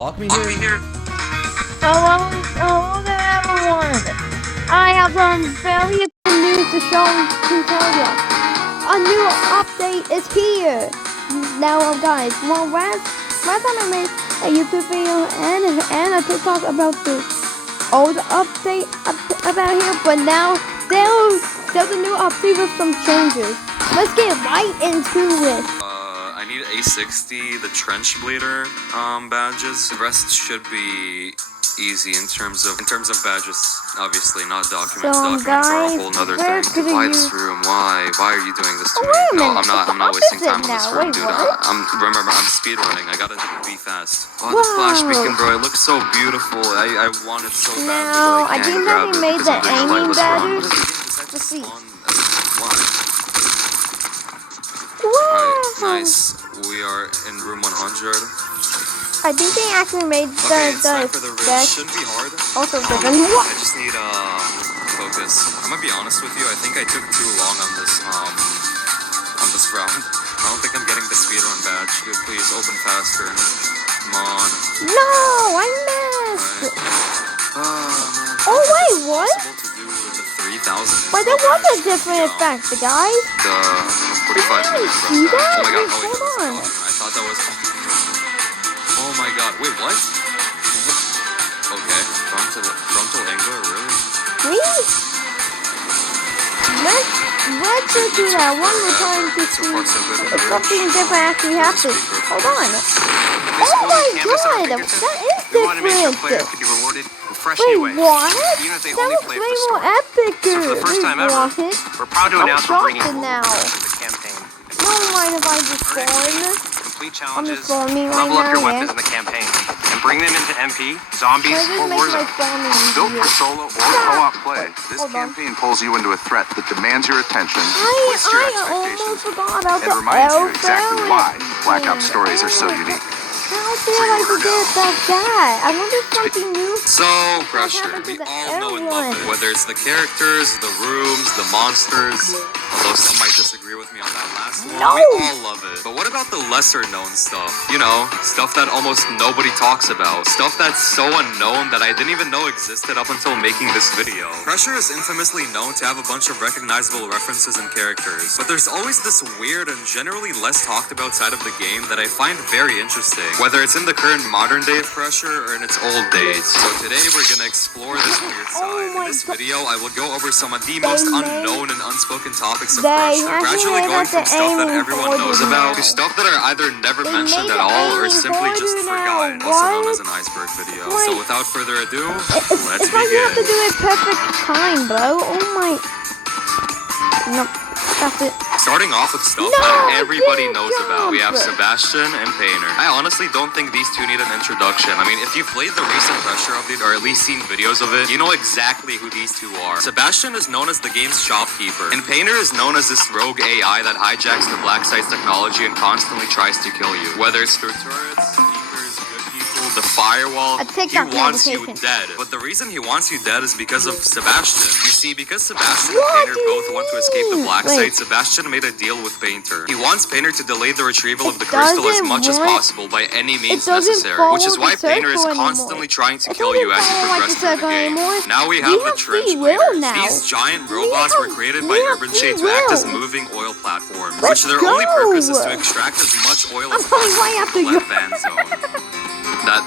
Lock me here. Hello there, everyone. I have some very good news to tell you. A new update is here. Now, guys, last time I made a YouTube video and a TikTok about the old update about here, but now there's a new update with some changes. Let's get right into it. I need A60, the Trench Bleeder badges. The rest should be easy in terms of badges. Obviously, not documents. So, documents are a guys, whole nother where thing. could Why you- this room? Why are you doing this to Oh, me? wait a No, minute. I'm not wasting time on Opposite this room, now. dude. Wait, Remember, I'm speedrunning. I gotta be fast. Oh, the flash Wow. beacon, bro. It looks so beautiful. I want it so badly, Now, but I I can't think grab that it he made because the I'm doing a aiming lightless run. better. What is the game decided to Let's see. spawn as why? Wow. Alright, nice. We are in room 100. I think they actually made Okay, it's time for the the ridge. best Shouldn't be hard. also different. What? I just need focus. I'm gonna be honest with you. I think I took too long on this round. I don't think I'm getting the speedrun badge. Dude, please open faster. Come on. No, I missed. Alright. Man. Oh, wait, what? It's possible to do the 3,000. But there was a different effect, guys. The 45 Did you minutes see run that? badge. Oh my god. Wait, Oh, wait, hold on. I thought that was. Oh my god. Wait, what? Okay. Frontal angler, really? Please? Let's just do that one more time to So see far, so good. if something different actually happens. Hold on. Oh my god, that is We want to make sure players different. can be rewarded in fresh Wait, new ways. what? Even if they That only was play way for the more story. epic. So for the first time ever, wasn't it? we're proud to I'm announce we're bringing shocked now. to the campaign. Don't mind if I just spawn. Complete I'm challenges, just spawning right level up now, your yeah. weapons in the campaign, and bring them into MP, Zombies, Can I just or make my Warzone. spawning Built easier? for solo or co-op play, this Hold on. campaign pulls you into a threat that demands your attention, I twists your almost expectations, forgot about and the reminds you elf exactly fairy. why Black Ops stories are so unique. How did I forget about that? I wonder if something new. So pressure. happened to We the all know and love airline? it. Whether it's the characters, the rooms, the monsters. Although some might disagree with me on that last one. No! We all love it. But what about the lesser known stuff? You know, stuff that almost nobody talks about. Stuff that's so unknown that I didn't even know existed up until making this video. Pressure is infamously known to have a bunch of recognizable references and characters. But there's always this weird and generally less talked about side of the game that I find very interesting. Whether it's in the current modern day of Pressure or in its old days. So today we're gonna explore this weird side. my In this God. video, I will go over some of the most unknown and unspoken topics of They Pressure. actually Gradually made going us the from stuff that aiming everyone knows border about now. to stuff that are either never They mentioned made at the all or aiming simply just border now. forgotten. Also known What? as an iceberg video. Wait. So without further ado, let's It's like you have to begin. do it perfect time, bro. Oh my. No, that's it. Starting off with stuff No, that I everybody didn't knows about. We have jump. Sebastian and Painter. I honestly don't think these two need an introduction. I mean, if you've played the recent Pressure update or at least seen videos of it, you know exactly who these two are. Sebastian is known as the game's shopkeeper, and Painter is known as this rogue AI that hijacks the Black Site's technology and constantly tries to kill you. Whether it's through turrets, sneakers, good people, the firewall, A he TikTok wants you notification. dead. But the reason he wants you dead is because of Sebastian. You see, because Sebastian What and Painter do you both want to escape the mean? Black Wait. Site, Sebastian made a deal with Painter. He wants Painter to delay the retrieval of the It crystal as doesn't much as work. possible by any means doesn't necessary, which is follow why the Painter is circle constantly anymore. trying to It kill you as doesn't you follow like progress the through the circle game. anymore. Now we We have the have trench free will bleeders. now. These giant We robots were have- created we by have Urban free Shade to act as will. moving oil platforms, Let's which their only purpose is to go. extract as much oil I'm as coming possible right from after the you. lead van zone.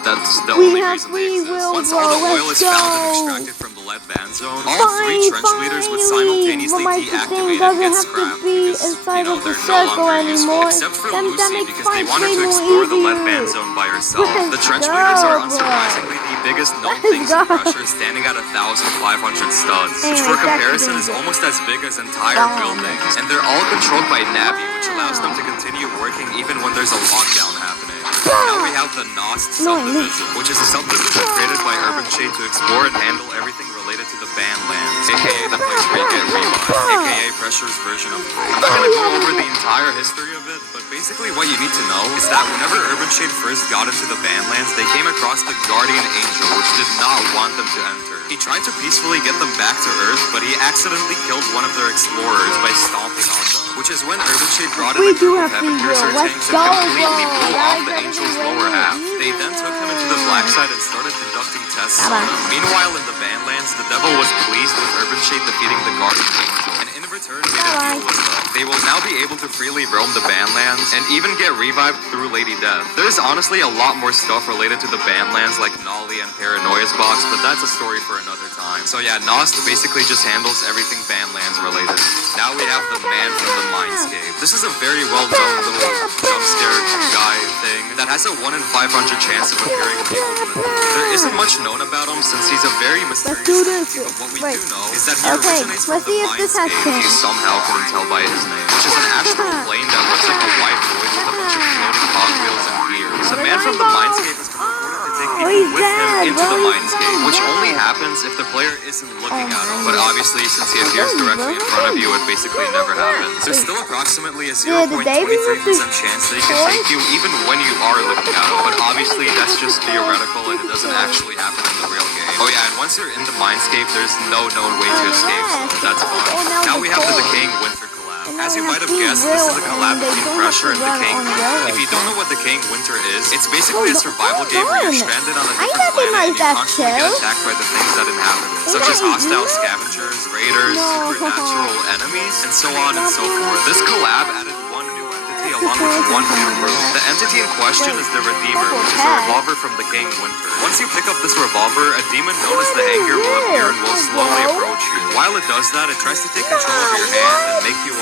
That's the We only have reason they free exist. will, Once bro. all the oil Let's is found and go. extracted from the lead van zone, all three trench bleeders would simultaneously my deactivate thing and doesn't get have to scrapped be because, inside of the they're no circle longer useful anymore. except for That Lucy makes because they life wanted way to more explore the lead easier. van zone by herself. Let's The trench go, bleeders are bro. unsurprisingly the biggest known Let's things in go. Pressure, standing at 1,500 studs, which Hey, for that's comparison good. is almost as big as entire Dumb. buildings. And they're all controlled by Navi, which allows them to continue working even when there's a lockdown happening. Now we have the Nost No, subdivision, which is a subdivision created by Urban Shade to explore and handle everything related to the banned lands, aka the place where you get rebought, aka Pressure's version of I'm not gonna go over the entire history of it, but basically what you need to know is that whenever Urban Shade first got into the banned lands, they came across the Guardian Angel, which did not want them to enter. He tried to peacefully get them back to Earth, but he accidentally killed one of their explorers by stomping on them, which is when Urban Shade brought in We a do group have of Heaven free will. Piercer Let's tanks go, and completely bro. blew Yeah, off the exactly. Angel's lower half. They then took him into the backside and started conducting tests. Bye-bye. Meanwhile, in the Bandlands, the devil was pleased with Urban Shade defeating the Guardian Angel, and in return made a Bye-bye. deal with them. They will now be able to freely roam the Bandlands and even get revived through Lady Death. There's honestly a lot more stuff related to the Bandlands like Nolly and Paranoia's box, but that's a story for another time. So yeah, Nost basically just handles everything Bandlands related. Now we have the Man from the Mindscape. This is a very well-known little jump scare guy thing that has a 1 in 500 chance of appearing in the Ultimate. There isn't much known about him since he's a very mysterious do this. entity, but what we Wait. do know is that he Okay, originates from let's the see if this has Mindscape. You changed. somehow couldn't tell by his name, which is an astral plane that looks like a white void with a bunch of floating cogwheels and gears. The Man from the Mindscape has been reported to take people he's with him dead, into the bro, he's Mindscape, dead, which bro. only happens if the player isn't looking at him. But obviously, since he appears Okay, directly in bro. front of you, it basically never happens. There's still approximately a Did David 0.23% chance that he can destroy? take you even when you are looking at him. But obviously, that's just theoretical and it doesn't actually happen in the real game. Oh yeah, and once you're in the Mindscape, there's no known way to escape, so that's fine. Now we have the Decaying Winter collab. As you might have guessed, this is a collab between Pressure and Decaying Winter. If you don't know what Decaying Winter is, it's basically a survival game where you're stranded on a different nothing planet like and you that, constantly get Chill. attacked by the things that inhabit it, such as hostile scavengers, raiders, supernatural enemies, and so on and so forth. This collab added one new entity along with one new room. The entity in question is the Redeemer, which is a revolver from Decaying Winter. Once you pick up this revolver, a demon known as the Hanger will appear and will slowly approach you. While it does that, it tries to take control of your hand and make you,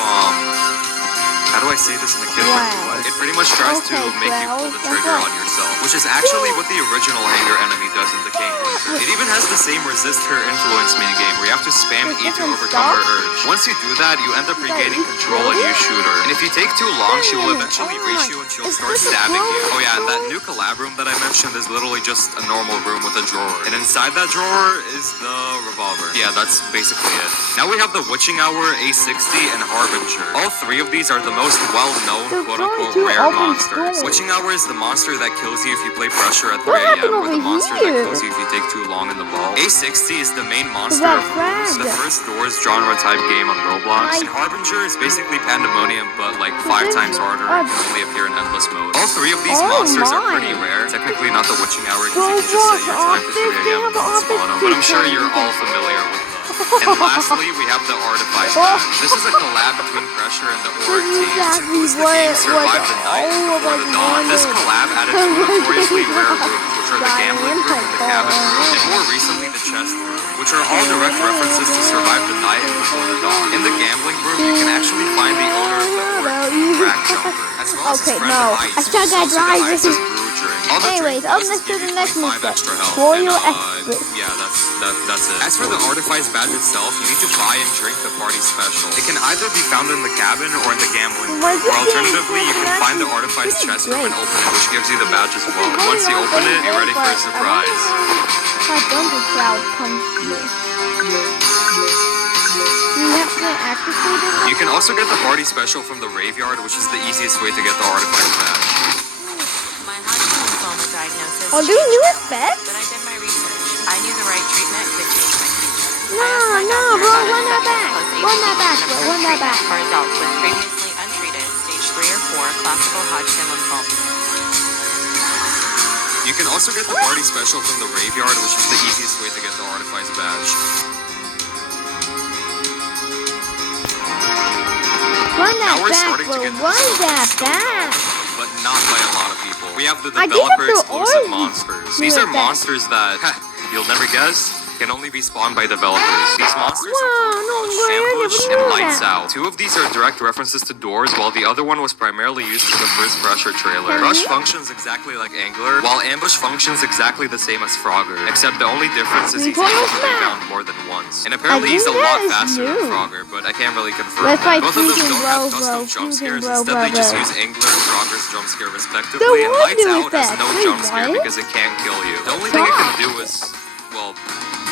how do I say this in a kid-friendly way? It pretty much tries to make you pull the trigger on yourself, which is actually what the original Hanger enemy does in Decaying Winter. It even has the same resist her influence minigame where you have to spam E to overcome her urge. Once you do that, you end up regaining control and you shoot her. And if you take too long, she will eventually reach you and she'll start stabbing you. Oh yeah, and that new collab room that I mentioned is literally just a normal room with a drawer. And inside that drawer is the revolver. Yeah, that's basically it. Now we have the Witching Hour, A60, and Harbinger. All three of these are the most well-known, quote-unquote, rare monsters. Witching Hour is the monster that kills you if you play Pressure at 3 a.m. or the monster that kills you if you take too long in the vault. A60 is the main monster of Rooms, the first Doors genre-type game on Roblox. And Harbinger is basically Pandemonium, but like 5 times harder and can only appear in endless mode. All three of these monsters are pretty rare. Technically not the Witching Hour because you can just set your time to 3 a.m. and not spawn them, but I'm sure you're all familiar with them. And lastly, we have the Artifice Badge. This is a collab between Pressure and the Auric teams, and who's the game Survive the Night before the dawn. This collab added two notoriously rare rooms, which are the Gambling Room and the Cabin Room, and more recently the Chest Room, which are all direct references to Survive the Night and Before the Dawn. In the Gambling Room, you can actually find the owner of the Auric, Crack Jumper, as well as his friend Ice, I still got also dry. the Ice's brew drink. All the Anyways, drink up bosses next to give the you next 25 step. extra health. For And, your expert. yeah, that's it. As for the Artifice Badge itself, you need to buy and drink the party special. It can either be found in the cabin or in the gambling room, or alternatively, you can find the Artifice chest room and open it, which gives you the badge as well. Once you open it, be ready for a surprise. My Thunder Cloud comes here. You have to activate it. You can also get the party special from the Raveyard, which is the easiest way to get the Artifice badge. My Hodgkin lymphoma diagnosis Oh, do new changed effects? but I did my research. I knew the right treatment could change my future. No, I asked my no, doctor bro, about a run that study back. plus Run that back, ABT bro, and run that approved back. treatment for adults with previously untreated stage 3 or 4 classical Hodgkin lymphoma. You can also get the party special from the Raveyard, which is the easiest way to get the Artifice badge. Run that Now we're back, starting to bro. get to Run the that stuff that's back. still but not by a lot of people. We have the I did have developer to exclusive order monsters. new These are effects. monsters that, you'll never guess, can only be spawned by developers. These monsters Wow, include no Rush, way, I Ambush, never and knew Lights that. Out. Two of these are direct references to Doors, while the other one was primarily used for the first Pressure trailer. Can Rush we? functions exactly like Angler, while Ambush functions exactly the same as Frogger, except the only difference is he's able Recoil to smack. rebound more than once. And apparently he's a think lot that is faster than new. Frogger, but I can't really confirm Let's that. fight Both of them Fusion don't Bro, have bro. custom jump Fusion scares, Bro, instead bro, they just bro. use Angler and Frogger's jump scare respectively, There and was Lights new Out has no effects. jump Wait, scare what? because it can't kill you. The only thing it can do is, well,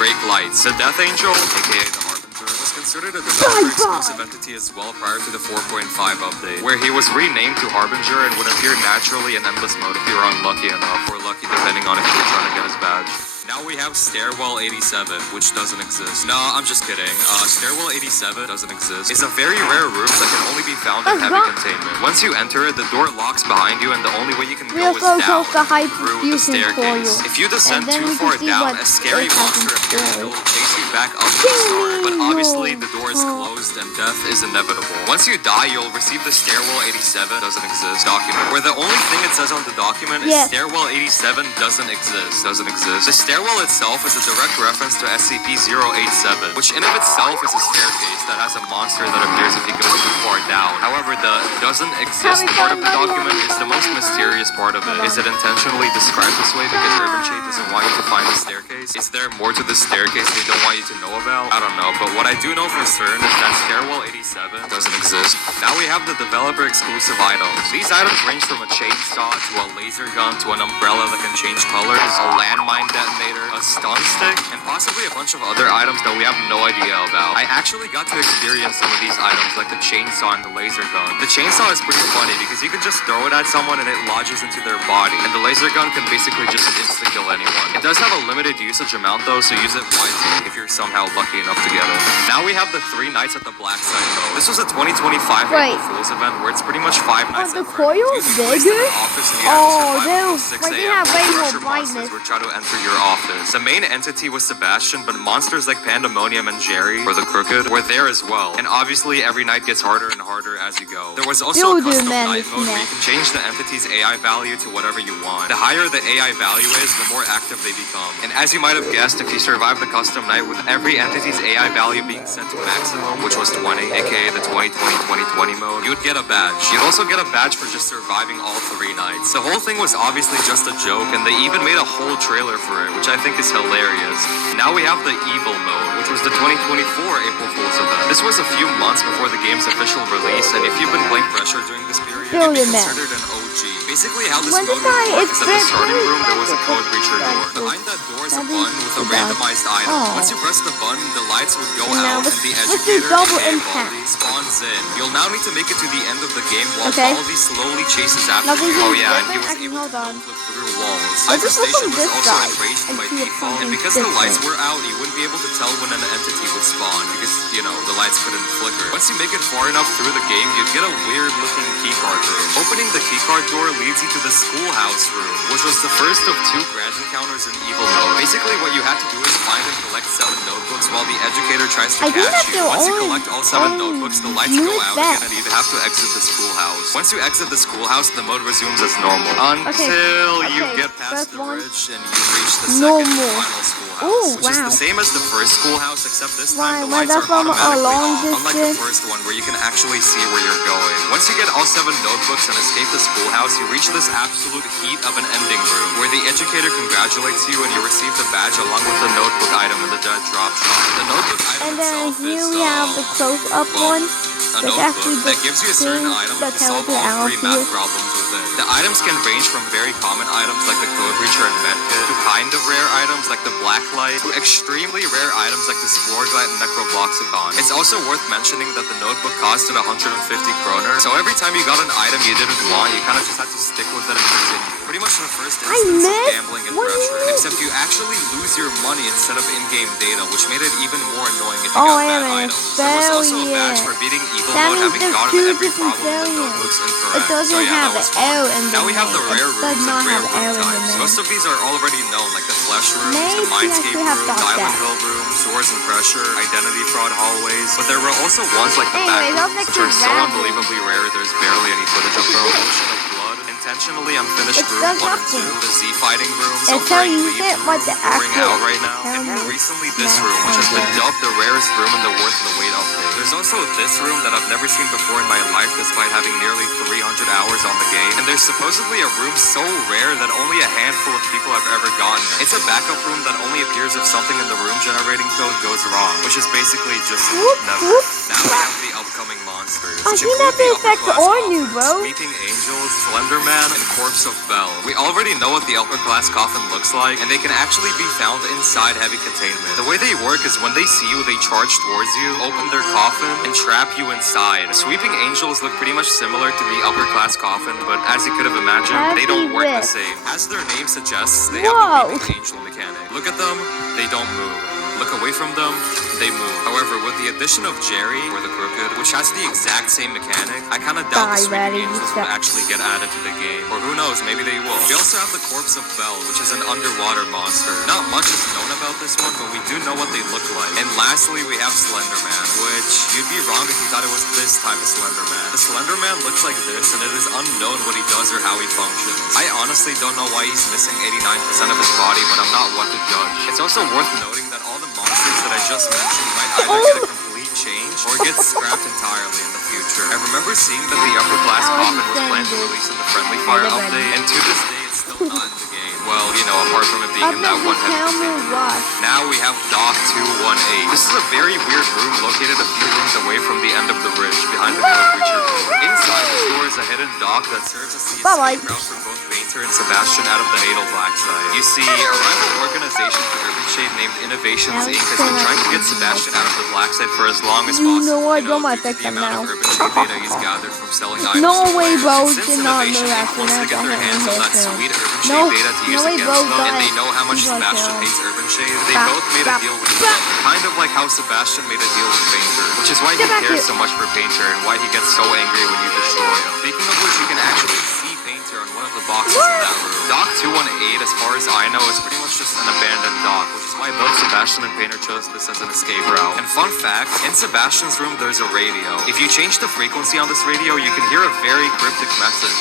break lights. The Death Angel, aka the Harbinger, was considered a developer exclusive entity as well prior to the 4.5 update, where he was renamed to Harbinger and would appear naturally in endless mode if you were unlucky enough, or lucky depending on if you were trying to get his badge. Now Now we have Stairwell 87, which doesn't exist. No, I'm just kidding. Stairwell 87 doesn't exist. It's a very rare room that can only be found in heavy containment. Once you enter it, the door locks behind you, and the only way you can We go is also down took the high through the fusion coil. staircase. If you descend And then too we far can see down, what a scary it has monster appears and inside. will chase you back up to the start. But obviously, the door is closed and death is inevitable. Once you die, you'll receive the Stairwell 87 doesn't exist document, where the only thing it says on the document is Yes. Stairwell 87 doesn't exist. The stairwell itself is a direct reference to SCP-087, which in of itself is a staircase that has a monster that appears if you go too far down. However, the doesn't exist part of the document is the most mysterious part of it. Is it intentionally described this way because Urban Shade doesn't want you to find the staircase? Is there more to the staircase they don't want you to know about? I don't know, but what I do know for certain is that Stairwell 87 doesn't exist. Now we have the developer exclusive items. These items range from a chainsaw to a laser gun to an umbrella that can change colors, a landmine detonator, a stun stick, and possibly a bunch of other items that we have no idea about. I actually got to experience some of these items like the chainsaw and the laser gun. The chainsaw is pretty funny because you can just throw it at someone and it lodges into their body, and the laser gun can basically just insta-kill anyone. It does have a limited usage amount though, so use it wisely if you're somehow lucky enough to get it. Now we have the 3 Nights at the Black Site mode. This was a 2025 Wait. April Fool's event where it's pretty much 5 nights the at coil Freddy's. You can place bigger? an office and you have to Oh, survive they'll- until 6 like they a.m. have way while more pressure monsters brightness. would try to enter your office. The main entity was Sebastian, but monsters like Pandemonium and Jerry, or the Crooked, were there as well. And obviously, every night gets harder and harder as you go. There was also a Builder custom Man night is mode where you next. can change the entity's AI value to whatever you want. The higher the AI value is, the more active they become. And as you might have guessed, if you survive the custom night with every entity's AI value being set to maximum, which was 20, aka the 2020 mode, you would get a badge. You'd also get a badge for just surviving all 3 nights. The whole thing was obviously just a joke, and they even made a whole trailer for it, which I think is hilarious. Now we have the Evil mode, which was the 2024 April Fool's event. This was a few months before the game's official release, and if you've been playing Pressure during this period, you'd be Builder Man. considered an OG. Basically, how this When mode did I- would work it's is at the very starting funny room, there was a that code it's breacher like door. this. Behind that door is a That is button with a the randomized item. Oh. Once you press the button, the lights would go Now out, and the let's do educator, double aka impact. Baldi, spawns in. You'll now need to make it to the end of the game while Okay. Baldi slowly chases after Nothing you. is Oh yeah, and he different. was I can able hold to on. flip through walls. Let's just look Hyperstation on was this also side embraced and by see if default, and something's because the lights different. were out, you wouldn't be able to tell when an entity would spawn because, you know, the lights couldn't flicker. Once you make it far enough through the game, you'd get a weird-looking keycard room. Opening the keycard door leads you to the schoolhouse room, which was the first of 2 grand encounters in Evil mode. Basically, what you had to do is find and collect 7 notebooks while the educator tries to I think catch that you. the Once you only- collect all 7 only notebooks, the lights new go out effect. again and you'd have to exit the schoolhouse. Once you exit the schoolhouse, the mode resumes as normal. Until you Okay, get past first the one. bridge and you reach the No second more. and final schoolhouse, Ooh, which is wow. the same as the first schoolhouse, except this Why- time the why lights that's are from a automatically long off, unlike the distance? first one where you can actually see where you're going. Once you get all 7 notebooks and escape the schoolhouse, you reach this absolute heat of an ending room, where the educator congratulates you and you receive the badge along with the notebook item in the dead drop shop. The notebook item And then itself here is we have the close-up one. a Which actually notebook that just gives you a certain brings item the to solve character all out 3 here. math problems within. The items can range from very common items like the Code Breacher and Medkit, to kind of rare items like the Blacklight, to extremely rare items like the Sporglite and Necrobloxicon. It's also worth mentioning that the notebook costed 150 kroner, so every time you got an item you didn't want, you kind of just had to stick with it and continue. Pretty much the first instance of missed? gambling and What do you pressure, mean? except you actually lose your money instead of in-game data, which made it even more annoying if you Oh, got I bad am a items. There was also a badge failure. for beating Evil That mode, means having there's gotten 2 every different problem in the failures. notebooks incorrect. It doesn't So yeah, have that the was fun. L in the Now we have the name. rare It rooms does and not rare have room L in the types. name. Most of these are already known, like the Flesh rooms, Maybe the I Mindscape should have room, thought Diamond that. Hill rooms, Doors and Pressure, Identity Fraud hallways. But there were also ones like the back Anyways, I'll rooms, next which are to so Rabbit. unbelievably rare there's barely any footage of them. Ocean of Blood, Intentionally Unfinished It Room does 1 and nothing. 2, the Z Fighting Room, It's how Suffering you Leaves use it, room, but the pouring actual out right now, and more sound recently is this not room, which has been on dubbed the rarest room in the Worth the Wait update. There's also this room that I've never seen before in my life despite having nearly 300 hours on the game, and there's supposedly a room so rare that only a handful of people have ever gotten it. It's a backup room that only appears if something in the room generating code goes wrong, which is basically just never. whoop. Now we have the upcoming monsters, I which think include that the the effects upper-class are new, coffins, bro. Weeping Angels, Slenderman, and Corpse of Bell. We already know what the upper class coffin looks like, and they can actually be found inside heavy containment. The way they work is when they see you, they charge towards you, open their coffin, and trap you inside. Sweeping Angels look pretty much similar to the upper class coffin, but as you could have imagined, they don't work the Heavy same. As their name suggests, they Whoa. have the Weeping Angel mechanic. Look at them, they don't move. Look away from them, they move. However, with the addition of Jerry, or the Crooked, which has the exact same mechanic, I kind of doubt the Screaming Angels will actually get added to the game. Or who knows, maybe they will. We also have the Corpse of Bell, which is an underwater monster. Not much is known about this one, but we do know what they look like. And lastly, we have Slenderman, which you'd be wrong if you thought it was this type of Slenderman. The Slenderman looks like this, and it is unknown what he does or how he functions. I honestly don't know why he's missing 89% of his body, but I'm not one to judge. It's also worth noting that all the monsters that I just mentioned might either get a complete change or get scrapped entirely in the future. I remember seeing that the upper class coffin was planned to release in the Friendly Fire update, and to this day it's still not in the game. Well, you know, apart from it being in that one heavy container. Now we have Dock 218. This is a very weird room located a few rooms away from the end of the ridge, behind the Killer Creature room. Inside the door is a hidden dock that serves as the escape route for both Painter and Sebastian out of the Hadal Black site. You see, a rival organization for Urban Shade named Innovations Inc. has been trying to get Sebastian out of the Black site for as long as possible. No, I don't due affect to the them amount now. of Urban Shade data he's gathered from selling items No to way, players. bro. Since Did not Innovation know Inc. wants to get their hands on that sweet Urban Shade data to use no way, against bro, them, and they don't. know how much He's like, Sebastian no. hates Urban Shade, they Stop, both made a stop, deal with each stop. other. Kind of like how Sebastian made a deal with Painter, which is why he Get back cares here. so much for Painter and why he gets so angry when you destroy him. Speaking of which, you can actually see Painter on one of the boxes in that room. Dock 218, as far as I know, is pretty much just an abandoned dock, which is why both Sebastian and Painter chose this as an escape route. And fun fact, in Sebastian's room there's a radio. If you change the frequency on this radio, you can hear a very cryptic message.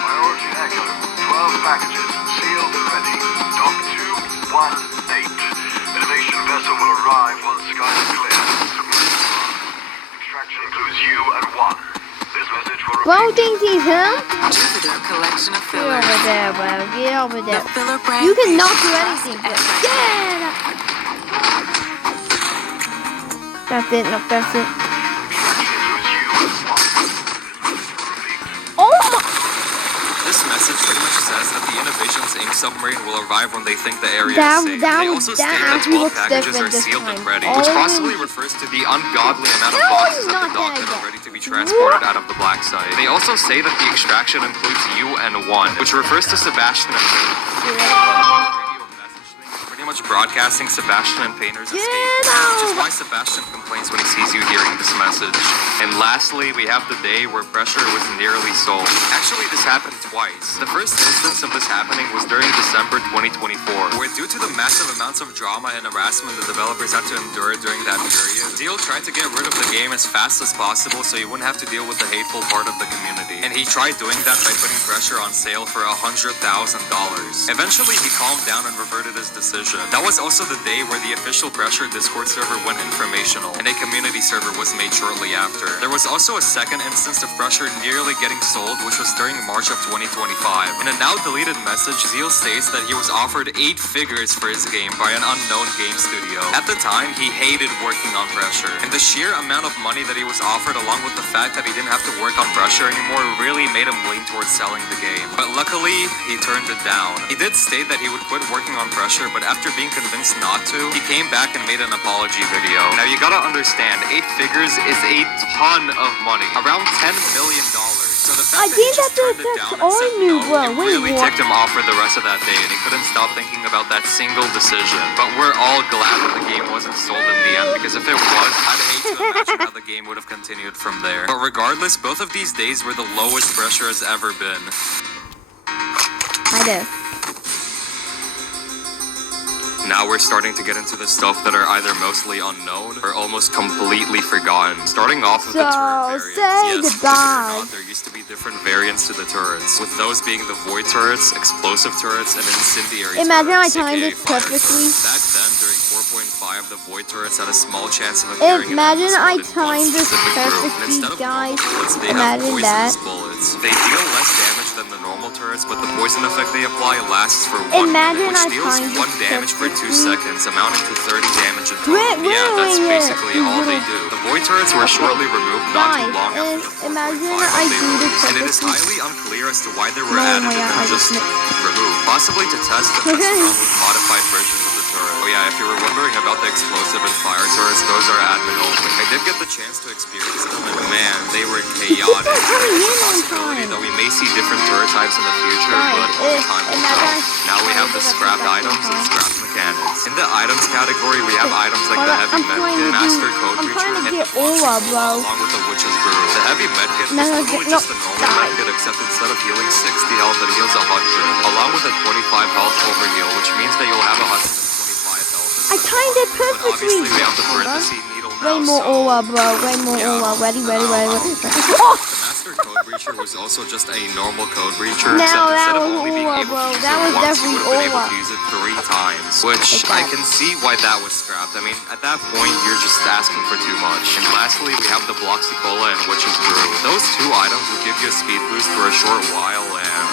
Priority Echo, 12 packages, sealed and ready. Dock 218. Innovation vessel will arrive once sky is clear. Extraction includes you and one. This message will Bro, repeat. think he's him? Jupiter collection of Get fillers. over there, bro. Get over The there. filler brand You cannot do features anything. trust Bro. and Yeah. That's it. No, that's it. Includes you and one. Oh my. This message pretty much says that the Innovations Inc. submarine will arrive when they think the area That- is safe. that They would- also that state that actually 12 looks packages different are this sealed and time. ready, which Oh. possibly refers to the ungodly amount of No, boxes it's at the not dock that that are yet. ready to be transported out of the Black site. They also say that the extraction includes you and one, which refers to Sebastian and Painter. Pretty much broadcasting Sebastian and Painter's escape, which is why Sebastian complains when he sees you hearing this message. And lastly, we have the day where Pressure was nearly sold. Actually, this happened twice. The first instance of this happening was during December 2024, where due to the massive amounts of drama and harassment the developers had to endure during that period, Zeal tried to get rid of the game as fast as possible so you wouldn't have to deal with the hateful part of the community. And he tried doing that by putting Pressure on sale for $100,000. Eventually, he calmed down and reverted his decision. That was also the day where the official Pressure Discord server went informational, and a community server was made shortly after. There was also a second instance of Pressure nearly getting sold, which was during March of 2025. In a now deleted message, Zeal states that he was offered 8 figures for his game by an unknown game studio. At the time, he hated working on Pressure, and the sheer amount of money that he was offered, along with the fact that he didn't have to work on Pressure anymore, really made him lean towards selling the game. But luckily, he turned it down. He did state that he would quit working on Pressure, but after being convinced not to, he came back and made an apology video. Now you gotta understand, 8 figures is a ton of money, around $10 million. So the fact I that he think just turned it that's down and all said new, no, bro. it Wait, really what? ticked him off for the rest of that day, and he couldn't stop thinking about that single decision. But we're all glad that the game wasn't sold in the end, because if it was, I'd hate to imagine how the game would have continued from there. But regardless, both of these days were the lowest Pressure has ever been. I do. Now we're starting to get into the stuff that are either mostly unknown or almost completely forgotten. Starting off with the turret So, variants. say Yes, believe it or goodbye. not, there used to be different variants to the turrets, with those being the void turrets, explosive turrets, and incendiary Imagine I turrets, timed aka it fire perfectly. turrets. Back then, during 4.5, the void turrets had a small chance of appearing in Imagine endless I mode in one timed this specific group. And perfectly, instead of guys. normal bullets, they have Imagine that. poisonous bullets. They deal less damage than the normal turrets, but the poison effect they apply lasts for 1 Imagine minute, I which deals timed 1 it damage for 2 perfectly. seconds, amounting to 30 damage in total. We're Yeah, that's ruining it. basically all they do. The void turrets were shortly removed not too Guys, long after the 4.5 imagine I update do this release, and it is perfectly. highly unclear as to why they were No, added yeah, and I then just just removed, possibly to test and mess around with modified versions of the turret. Oh yeah, if you were wondering about the explosive and fire turrets, those are admin only. I did get the chance to experience them, and man, they were chaotic. hurry There's a in on possibility time. that we may see different turret types in the future, Guys, but only time will imagine tell. Now we have the scrapped items and scrapped mechanics. mechanics. In the items category, we have items like Hold the on, heavy medkit, master code I'm trying creature, to and get the monster aura, bro. Cola, along with the witch's brew. The heavy medkit No, is no, literally no, just a normal die. medkit, except instead of healing 60 health, it heals 100, along with a 25 health overheal, which means that you'll have 125 health. I timed it But perfectly. obviously, we have the parenthesis needle now, Way more so... aura, bro. Way more Yeah. aura. Ready. The Oh! master code breacher was also just a normal code breacher, Now except that instead of was only being aura, able bro. to use That it was once, you definitely would have been able aura. to use it 3 times, which I Exactly. can see why that was scrapped. I mean, at that point, you're just asking for too much. And lastly, we have the Bloxy Cola and Witch's Brew. Those 2 items will give you a speed boost for a short while, and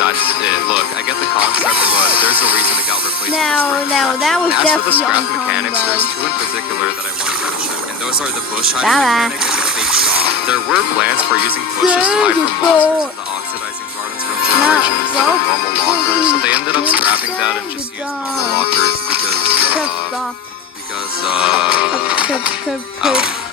that's it. Look, I get the concept, but there's a reason it got replaced with the sprint Now, that was section. As for the definitely scrap on time, mechanics, bro. there's 2 in particular that I want to mention, and those are the bush hiding Bye-bye. mechanic and the fake shop. There were plans for using bushes to hide from monsters in the oxidizing gardens room generation instead of normal lockers, so they ended up scrapping that and just used normal lockers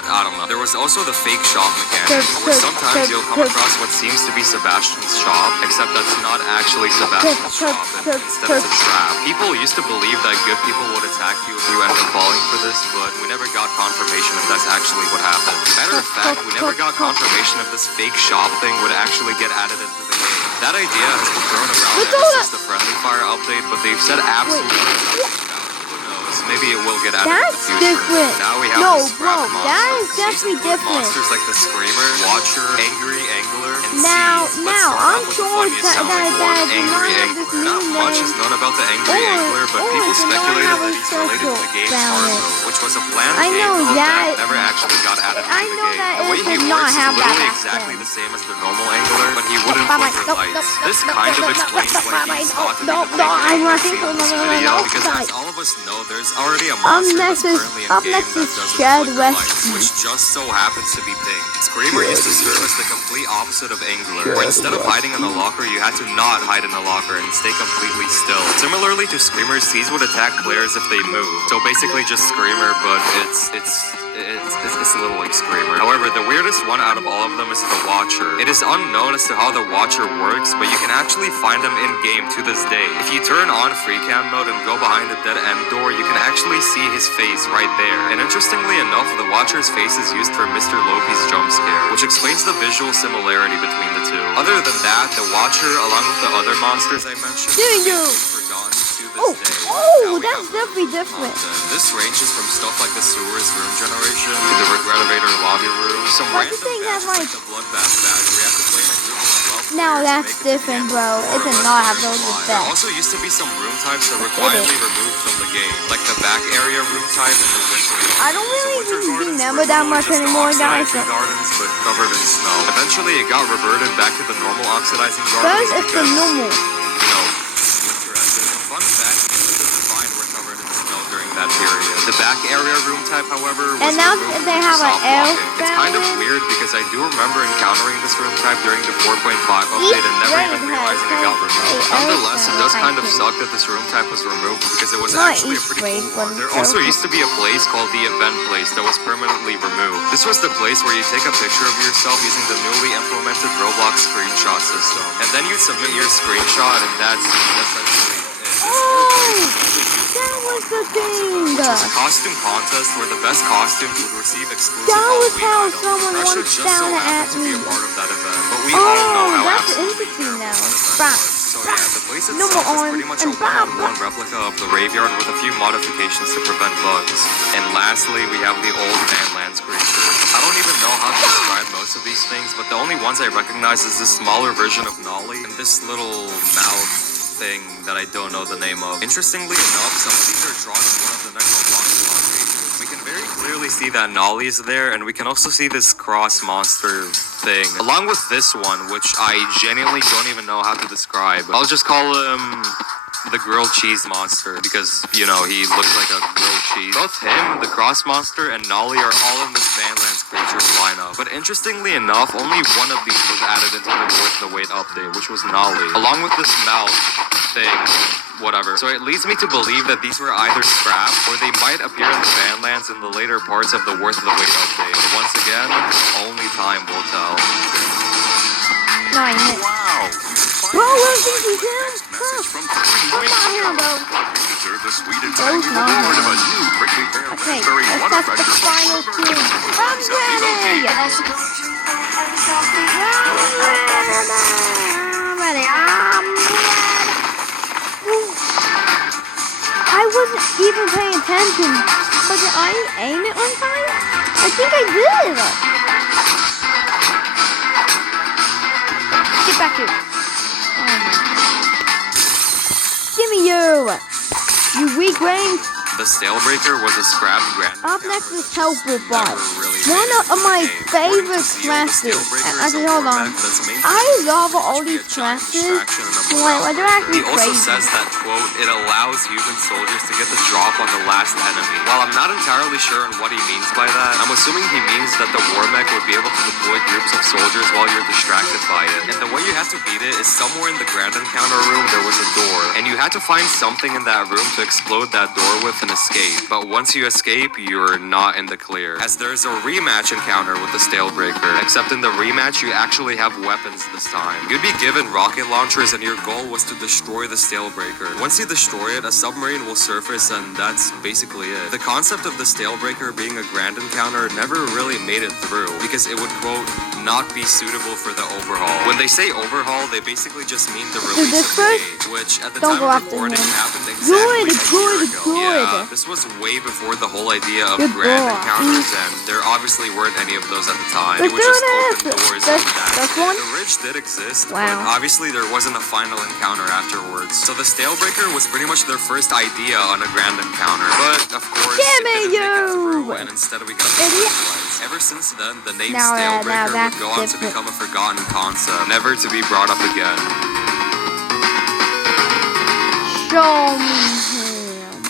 I don't know. There was also the fake shop mechanic, where sometimes you'll come across what seems to be Sebastian's shop, except that's not actually Sebastian's shop, and instead it's a trap. People used to believe that good people would attack you if you end up falling for this, but we never got confirmation if that's actually what happened. Matter of fact, we never got confirmation if this fake shop thing would actually get added into the game. That idea has been thrown around ever since the Friendly Fire update, but they've said absolutely nothing about it. Who knows? Maybe it will get added in the That's future. different. Now we have No, the scrap bro, that is monsters. definitely These include different. monsters like the Screamer, Watcher, Angry Angler, and Now, Seas. Let's start I'm off with the sure funniest that sounding one, did Angry not have this Angler. Not new much name. is known about the Angry Angler, but people did not speculated have that a he's related to the circle game's down hard it. mode, which was a planned I game know mode that- that never actually got added into I the know game. that The way it he did not works is have that literally back exactly then. the same as the normal Angler, but he wouldn't flicker lights. This kind of explains why he's thought to be the fake Angler seen in this video, because as all of us know, there's already a monster that's currently in game that doesn't flicker lights, which just so happens to be pink. Screamer used to serve as the complete opposite of Angler, where instead of hiding in the locker, you had to not hide in the locker and stay completely still. Similarly to Screamer, Seas would attack players if they move. So basically just Screamer, but it's a little like Screamer. However, the weirdest one out of all of them is the Watcher. It is unknown as to how the Watcher works, but you can actually find him in-game to this day. If you turn on free cam mode and go behind the dead end door, you can actually see his face right there. And interestingly enough, the Watcher's face is used for Mr. Loki's jump scare, which explains the visual similarity between the two. Other than that, the Watcher, along with the other monsters I mentioned, Dude, you- forgotten to this Oh, day. Now oh, we that's have definitely different. content. This ranges from stuff like the sewers room generation to the Regretivator lobby room. Some But the random thing is, badges like- like the Bloodbath badge where you have to play in a group of 12 Now players to that's make it to the different, end bro. before It did the not rest have players those fly. There effects. also used to be some room types that were quietly removed from the game, like the back area room type and the winter room. I don't So really winter gardens remember were that literally much just the anymore, guys. oxidizing gardens, but covered in snow. Eventually, it got reverted back to the normal oxidizing gardens. First, it's the because, normal. you know, winter ended. Fun fact, the design were covered in snow during that period. The back area room type, however, was And now removed they due to have an soft elf locking. It's kind of down there. weird because I do remember encountering this room type during the 4.5 update and never even realizing it got removed. Nonetheless, it does kind of suck that this room type was removed because it was Not actually a each pretty grade cool one. one, There so- also used to be a place called the Event Place that was permanently removed. This was the place where you take a picture of yourself using the newly implemented Roblox screenshot system. And then you submit your screenshot and that's essentially it. That was the thing. Which was a costume contest where the best costumes would receive exclusive That was Halloween how items. someone Pressure once just so down happened at to be a me. part of that event, but we all know Oh, how that's absolutely interesting terrible now. that event Bop, was. So yeah, the place No itself more is pretty arms much a and bop, one-on-one replica of the graveyard with a few modifications to prevent bugs. And lastly, we have the old Vanlands creature. I don't even know how to describe most of these things, but the only ones I recognize is this smaller version of Nolly and this little mouth thing that I don't know the name of. Interestingly enough, some of these are drawn on one of the Necrobloxicon pages. We can very clearly see that Nolly is there, and we can also see this cross monster thing, along with this one, which I genuinely don't even know how to describe. I'll just call him the grilled cheese monster because, you know, he looks like a grilled cheese. Both him, the cross monster, and Nolly are all in this Vanlands creatures lineup. But interestingly enough, only one of these was added into the Worth the Wait update, which was Nolly, along with this mouth thing, whatever. So it leads me to believe that these were either scrapped or they might appear in the Vanlands in the later parts of the Worth the Wait update. But once again, only time will tell. No, I hit. Wow. Bro, where's he? Message from Come on here, bro. Enter the sweet and Those tangy numbers. reward of a new prickly pear Okay, raspberry let's water test the fresh. final two. I'm ready! I wasn't even paying attention, but did I aim it one time? I think I did. Get back here. Oh my. Give me you weak brain. The Stalebreaker was a scrapped grand. Up next is Helper Bot. Really One of my favorite classes. Actually, hold on. I love all these classes. Like, they're actually He also crazy. says that, quote, it allows human soldiers to get the drop on the last enemy. While I'm not entirely sure on what he means by that, I'm assuming he means that the war mech would be able to deploy groups of soldiers while you're distracted by it. And the way you have to beat it is somewhere in the Grand Encounter room there was a door, and you had to find something in that room to explode that door with and escape. But once you escape, you're not in the clear, as there's a rematch encounter with the Stalebreaker, except in the rematch you actually have weapons this time. You'd be given rocket launchers and your goal was to destroy the Stalebreaker. Once you destroy it, a submarine will surface and that's basically it. The concept of the Stalebreaker being a grand encounter never really made it through, because it would, quote, not be suitable for the overhaul. When they say overhaul, they basically just mean the release this of first? the age, which at the Don't time go of after recording him. happened exactly a year ago. Good. Yeah, this was way before the whole idea of Good grand boy. encounters, and there obviously weren't any of those at the time. Let's It would do just this. open doors That's- and that's that's it. one. The ridge did exist, Wow. but obviously there wasn't a final encounter afterwards. So the Stalebreaker was pretty much their first idea on a grand encounter. But of course, Damn it it, didn't make it you! through, and instead we got the Idiot. Fireflies. Ever since then, the name Now Stalebreaker that's would go on to different. become a forgotten concept, never to be brought up again. Show me him.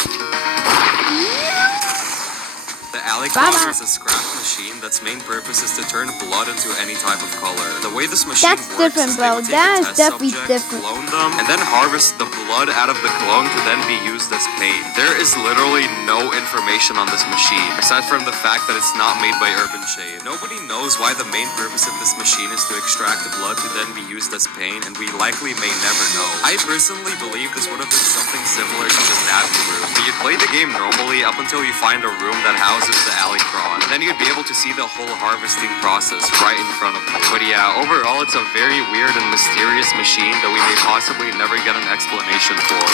The Alicron Bye-bye. is a scrap machine that's main purpose is to turn blood into any type of color. The way this machine That's works different, is bro. they would take That a is test definitely subject, different. clone them, and then harvest the blood out of the clone to then be used as paint. There is literally no information on this machine, aside from the fact that it's not made by Urban Shade. Nobody knows why the main purpose of this machine is to extract the blood to then be used as paint, and we likely may never know. I personally believe this would have been something similar to the Navi room. You'd play the game normally up until you find a room that houses the Alicron. Then you'd be able to see the whole harvesting process right in front of you. But yeah, overall it's a very weird and mysterious machine that we may possibly never get an explanation for.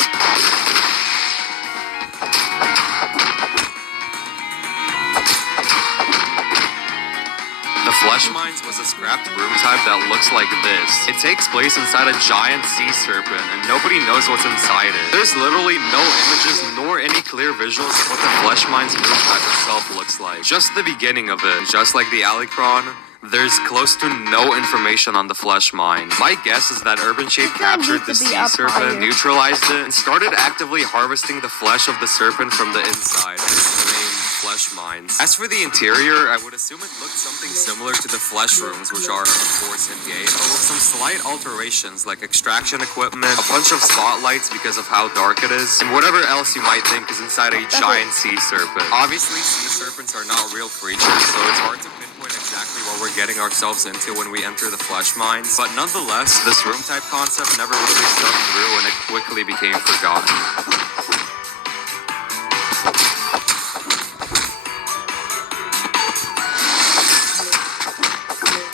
The Flesh Mines was a scrapped room type that looks like this. It takes place inside a giant sea serpent, and nobody knows what's inside it. There's literally no images nor any clear visuals of what the Flesh Mines room type itself looks like. Just the beginning of it, just like the Alicron. There's close to no information on the Flesh Mine. My guess is that Urban Shade captured the needs to be sea up serpent, higher. neutralized it, and started actively harvesting the flesh of the serpent from the inside. This is the name Flesh Mines. As for the interior, I would assume it looked something similar to the Flesh Rooms, which are, of course, in-game, but with some slight alterations like extraction equipment, a bunch of spotlights because of how dark it is, and whatever else you might think is inside a giant sea serpent. Obviously, sea serpents are not real creatures, so it's hard to pinpoint exactly what we're getting ourselves into when we enter the Flesh Mines, but nonetheless, this room type concept never really stuck through and it quickly became forgotten.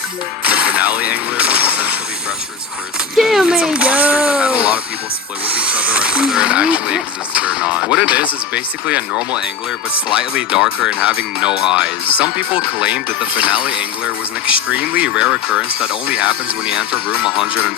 The finale angler was essentially Thresher's first. Damn It's a it, monster that had yo. a lot of people split with each other on whether it actually existed or not. What it is basically a normal angler, but slightly darker and having no eyes. Some people claim that the finale angler was an extremely rare occurrence that only happens when you enter room 114,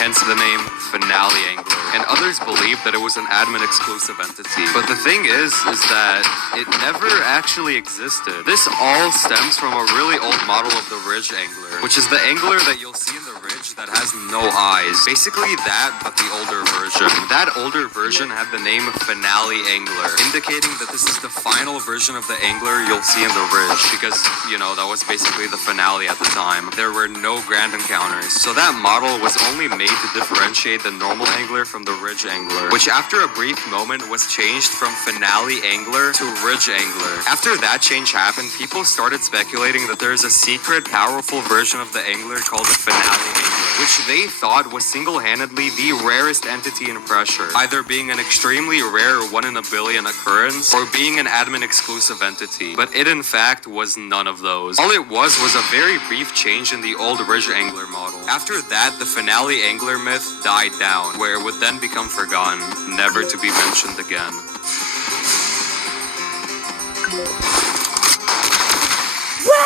hence the name finale angler. And others believe that it was an admin exclusive entity. But the thing is that it never actually existed. This all stems from a really old model of the Ridge angler, which is the angler that you'll see in the Ridge that has no eyes. Basically that, but the older version. That older version had the name Finale Angler, indicating that this is the final version of the angler you'll see in the Ridge, because, you know, that was basically the finale at the time. There were no grand encounters, so that model was only made to differentiate the normal angler from the Ridge angler, which after a brief moment was changed from Finale Angler to Ridge Angler. After that change happened, people started speculating that there's a secret, powerful version of the angler called the Finale Angler. which they thought was single-handedly the rarest entity in Pressure, either being an extremely rare 1 in a billion occurrence or being an admin exclusive entity. But it in fact was none of those. All it was a very brief change in the old Ridge Angler model. After that, the finale Angler myth died down, where it would then become forgotten, never to be mentioned again.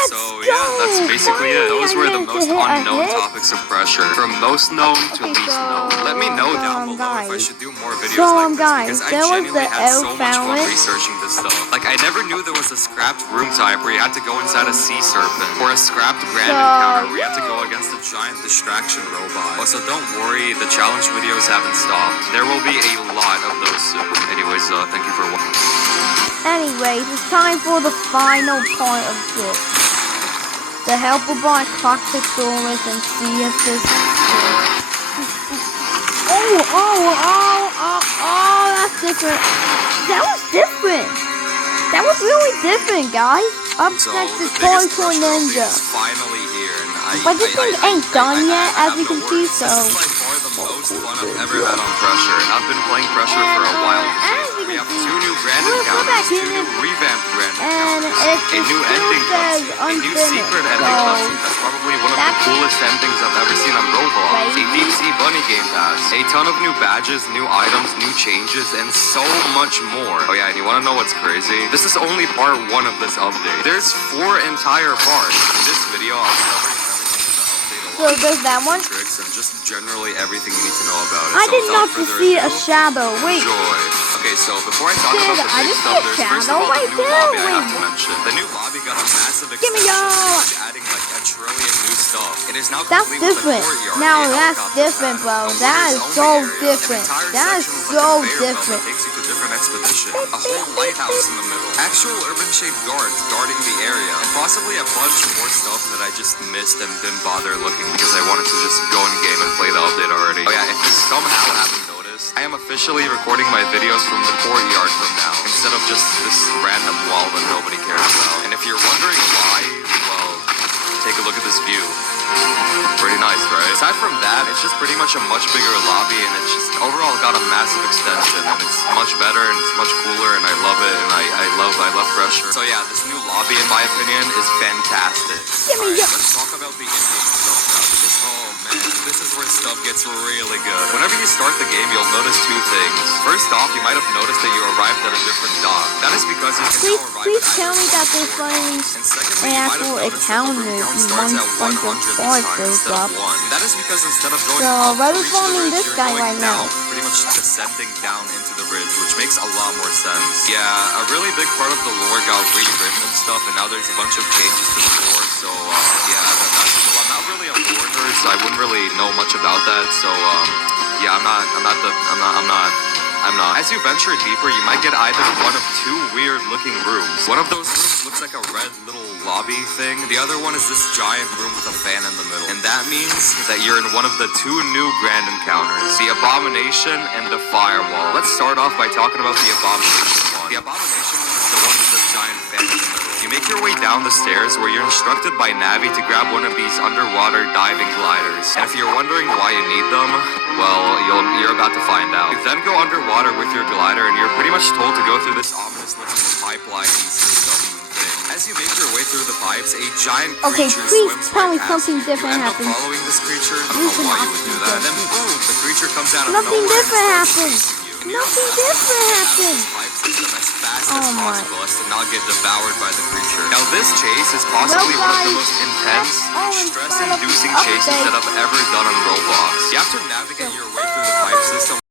So yeah, that's basically it. Those were the most unknown topics of Pressure, from most known to least known. Let me know down below if I should do more videos like this, because I genuinely had so much fun researching this stuff. Like, I never knew there was a scrapped room type where you had to go inside a sea serpent, or a scrapped grand encounter where you had to go against a giant distraction robot. Also, don't worry, the challenge videos haven't stopped. There will be a lot of those soon. Anyways, thank you for watching. Anyways, it's time for the final part of this. The Helperby Coctosaurus and see if this... Oh, that's different. That was different. That was really different, guys. Up next is Toy Toy Ninja. Finally here, and But this thing ain't done yet, as you can see, so... This is by far the most fun I've ever had on Pressure, and I've been playing Pressure for a while. We have 2 new grand encounters, 2 new revamped grand encounters, a new ending cutscene, a new secret ending cutscene that's probably one of the coolest endings I've ever seen on Roblox, a Deep Sea Bunny Game Pass, a ton of new badges, new items, new changes, and so much more. Oh yeah, and you wanna know what's crazy? This is only part 1 of this update. There's 4 entire parts. In this video, I'll cover everything in the update. So there's that one. Tricks and just generally everything you need to know about it. I So did without not further see ado, a shadow. Wait. Enjoy. Okay, so before I talk about the I big just stuff, see a there's first of shadow all the right new there. lobby I have Wait. to mention. The new lobby got a massive Give me extension, y'all. which adding like a trillion new stuff. It is now That's complete with a different. courtyard, Now a that's helicopter different, pad, bro. a That is women's so only area, different. an entire That is section with a so conveyor belt different. that takes you to different expedition, a whole lighthouse in the middle, actual urban-shaped guards guarding the area, and possibly a bunch more stuff that I just missed and didn't bother looking because I wanted to just go in game and play the update already. Oh yeah, if you somehow haven't noticed, I am officially recording my videos from the courtyard from now, instead of just this random wall that nobody cares about. And if you're wondering why, well, take a look at this view. Pretty nice, right? Aside from that, it's just pretty much a much bigger lobby, and it's just overall got a massive extension, and it's much better and it's much cooler, and I love it, and I love Pressure. So yeah, this new lobby, in my opinion, is fantastic. Alright, let's talk about the in-game stuff now, because oh man, this is where stuff gets really good. Whenever you start the game, you'll notice 2 things. First off, you might have noticed that you arrived at a different dock. That is because you can now arrive Please at tell me that there's and secondly, an you might actual have noticed that the room encounter count starts at 100 this time goes instead up. of 1. That is because instead of going So, up why to we reach the following ridge, this you're guy going right down, now? pretty much descending down into the ridge, which makes a lot more sense. Yeah, a really big part of the lore got rewritten and stuff, and now there's a bunch of changes to the lore, so yeah, that's cool. I'm not really a lore nerd, so I wouldn't really know much about that, so yeah, I'm not. As you venture deeper, you might get either one of 2 weird-looking rooms. One of those rooms looks like a red little lobby thing. The other one is this giant room with a fan in the middle. And that means that you're in one of the 2 new grand encounters, the Abomination and the Firewall. Let's start off by talking about the Abomination one. The Abomination one is the one with the giant fan in the middle. You make your way down the stairs where you're instructed by Navi to grab one of these underwater diving gliders. And if you're wondering why you need them, well, you're about to find out. You then go underwater with your glider, and you're pretty much told to go through this ominous-looking pipeline system thing. As you make your way through the pipes, a giant creature please swims tell me right past something you. different You end up happens. following this creature. I don't know why you would do that. And then boom, the creature comes out of Nothing nowhere different and happens. starts chasing you. And you're Nothing obsessed with different getting out of happens. this pipe system as fast Oh as my. possible as to not get devoured by the creature. Now this chase is possibly one of the guys, most intense, that's all inside of the stress-inducing chases update. that I've ever done on Roblox. You have to navigate your way through the pipe system